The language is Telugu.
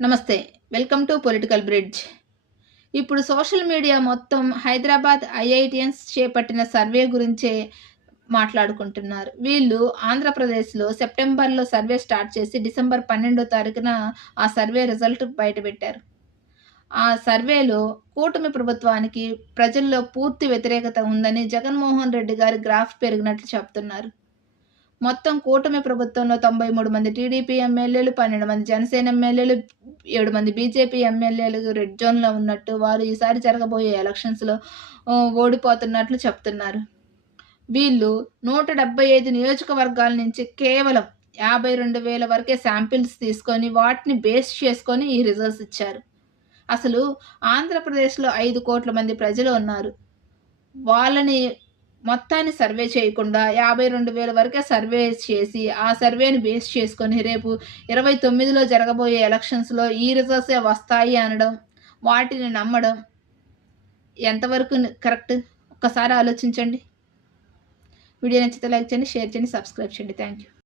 నమస్తే. Welcome to political bridge. ఇప్పుడు సోషల్ మీడియా మొత్తం హైదరాబాద్ ఐఐటియన్స్ చేపట్టిన సర్వే గురించే మాట్లాడుకుంటున్నారు. వీళ్ళు ఆంధ్రప్రదేశ్‌లో సెప్టెంబర్‌లో సర్వే స్టార్ట్ చేసి డిసెంబర్ 12వ తారీఖున ఆ సర్వే రిజల్ట్ బయటపెట్టారు. ఆ సర్వేలో కూటమి ప్రభుత్వానికి ప్రజల్లో పూర్తి వ్యతిరేకత ఉందని జగన్మోహన్ రెడ్డి గారి గ్రాఫ్ పెరిగినట్లు చెప్తున్నారు. మొత్తం కూటమి ప్రభుత్వంలో 93 మంది టీడీపీ ఎమ్మెల్యేలు, 12 మంది జనసేన ఎమ్మెల్యేలు, 7 మంది బీజేపీ ఎమ్మెల్యేలు రెడ్ జోన్‌లో ఉన్నట్టు, వారు ఈసారి జరగబోయే ఎలక్షన్స్‌లో ఓడిపోతున్నట్లు చెప్తున్నారు. వీళ్ళు 175 నియోజకవర్గాల నుంచి కేవలం 52,000 వరకే శాంపిల్స్ తీసుకొని, వాటిని బేస్ చేసుకొని ఈ రిజల్ట్స్ ఇచ్చారు. అసలు ఆంధ్రప్రదేశ్‌లో 5,00,00,000 మంది ప్రజలు ఉన్నారు. వాళ్ళని మొత్తాన్ని సర్వే చేయకుండా 52,000 వరకే సర్వే చేసి, ఆ సర్వేని బేస్ చేసుకొని రేపు 29లో జరగబోయే ఎలక్షన్స్‌లో ఈ రిజల్ట్సే వస్తాయి అనడం, వాటిని నమ్మడం ఎంతవరకు కరెక్ట్? ఒక్కసారి ఆలోచించండి. వీడియో నచ్చితే లైక్ చేయండి, షేర్ చేయండి, సబ్స్క్రైబ్ చేయండి. Thank you.